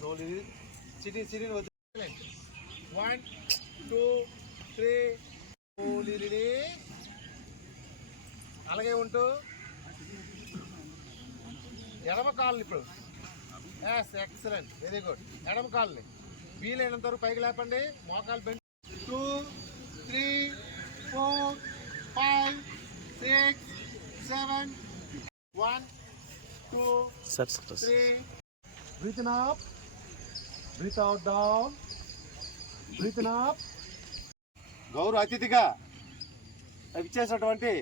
slowly sitting 1 2 3 slowly release. అలాగే ఉంటూ ఎడమ కాళ్ళని ఇప్పుడు ఎక్సలెంట్, వెరీ గుడ్. ఎడమ కాళ్ళని వీలైనంత వరకు పైకి లేపండి, మోకాలు bend. 2 3 4 5 6 7 1 2 3 breathe in up, breathe out down, breathe in up. గౌరవ అతిథిగా ఇచ్చేసినటువంటి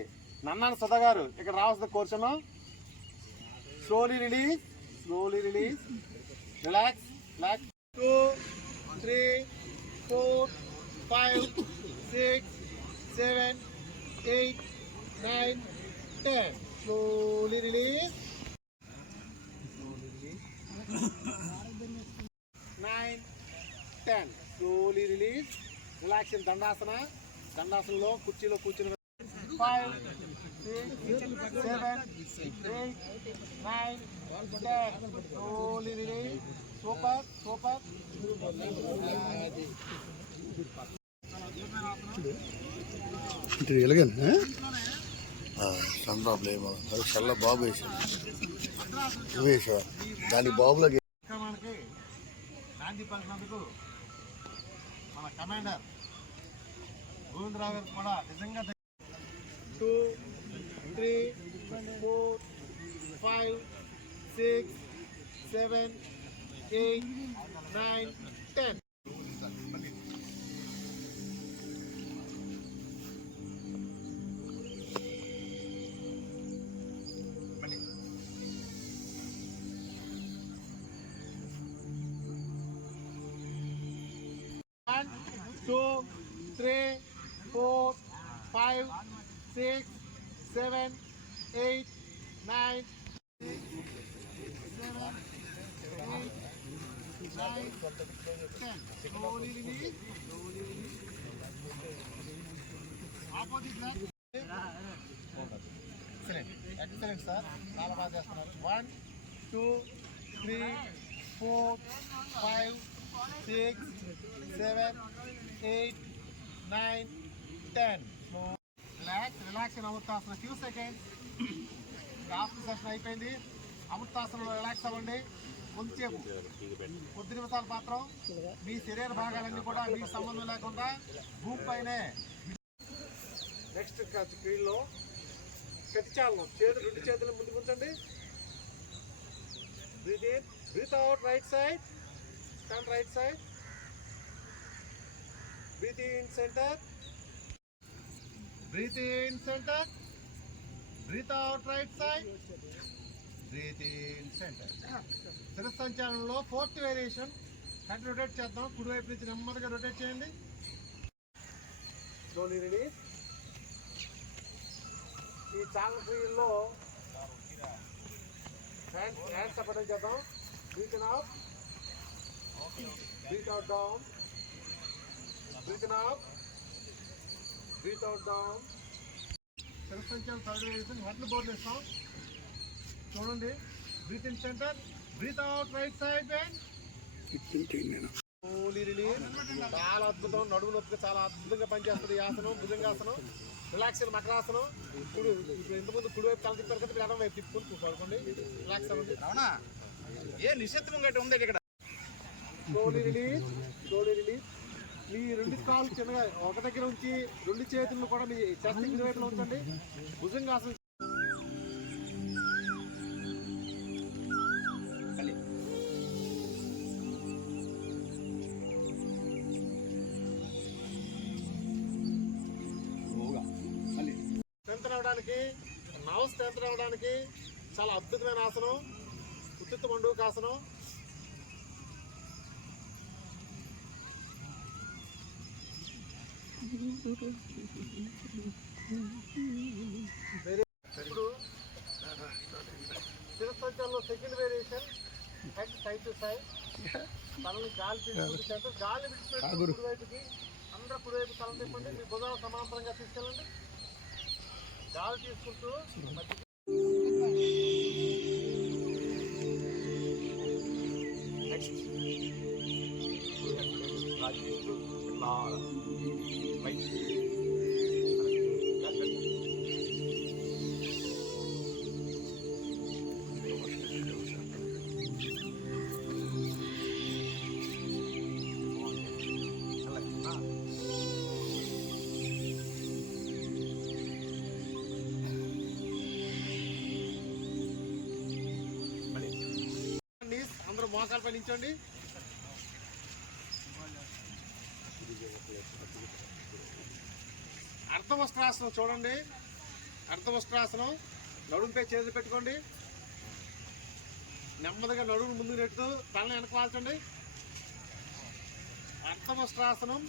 నన్నాన సుధా గారు ఇక్కడ రావాల్సిన కోరుచున్నాం. Slowly release, relax. 2 3 4 5 6 7 8 9 10 slowly release. 9 10 slowly release. Relax in దండాసనలో కుర్చీలో కూర్చుని 5 6 7 8 9 10 slowly release. సూపర్. చంద్రాబులేమో చల్ల బాబు వేసా దాని బాబులకి మనకి గాంధీ పలికినందుకు మన కమాండర్ గోవిందరావు గారు కూడా నిజంగా 2 3 4 5 6 7 8 9 10 1 2 3 4 5 6 7 8 9 slowly release. Opposite leg. Excellent sir. చాలా బాగా చేస్తున్నారు. 1 2 3 4 5 6 7 8 9 10 relax in Amritasana. Few seconds. After session అయిపోయింది. అమృతాసనంలో రిలాక్స్ అవ్వండి. కొంచెంసేపు కొద్ది నిమిషాల మాత్రం మీ శరీర భాగాలన్నీ కూడా మీకు సంబంధం లేకుండా భూమి పైనే. నెక్స్ట్ క్రీడలో కతిచాలను రెండు చేతులు ముందుకు ఉంచండి. Breathe in, breathe out. Right side, turn right side. Breathe in center, breathe in center, breathe out right side, breathe in center. శిరస్సంచాలనంలో 4th వేరియేషన్. హెడ్ రొటేట్ చేద్దాం. కుడివైపు నుంచి నెమ్మదిగా రొటేట్ చేయండి. Slowly release. ఈ చాలన క్రియల్లో హ్యాండ్స్ సపోర్ట్ చేద్దాం. Breathe in up, breathe out down, breathe in up, breathe out down. శిరస్సంచాలనం 3rd వేరియేషన్. హెడ్లు బోర్డు ఇస్తాం. చూడండి. Breathe in center, breathe out right side bend. Slowly release. చాలా అద్భుతం. నడుము నొప్పిగా చాలా అద్భుతంగా పనిచేస్తుంది ఈ ఆసనం, భుజంగాసనం. రిలాక్స్ అయిన మకరాసనం. ఇప్పుడు ఇంతకుముందు కుడివైపు తల తిప్పారు కదా, ఎడమ వైపు తిప్పుకొని పడుకోండి. రిలాక్స్ అవ్వండి. ఏ నిశ్శబ్దం గట్టి ఉంది ఇక్కడ. Slowly release. మీ 2 కాళ్ళు చిన్నగా ఒక దగ్గర ఉంచి 2 చేతులను కూడా మీ చెస్ట్ కుడివైపులో ఉంచండి. భుజంగాసనం. స్ట్రెంత్ రావడానికి చాలా అద్భుతమైన ఆసనం ఉత్తిత్త మండూకాసనం. ఇప్పుడు శిరస్సంచాలనంలో 2nd variation. Head side to side. తలని గాలి తీసుకుంటూ గాలి విడిచిపెట్టి కుడివైపుకి. అందరూ కుడివైపు తల తిప్పండి. మీ భుజాలు సమాంతరంగా తీసుకెళ్ళండి. గాలి తీసుకుంటూ చేస్తూ ఇట్లా పైకి. అందరూ మోకాలపై నించోండి. అర్ధవస్త్రాసనం చూడండి. అర్ధవస్త్రాసనం, నడుముపై చేతులు పెట్టుకోండి. నెమ్మదిగా నడుము ముందుకు నెట్టుతూ తలని వెనక వాల్చండి. అర్ధవస్త్రాసనం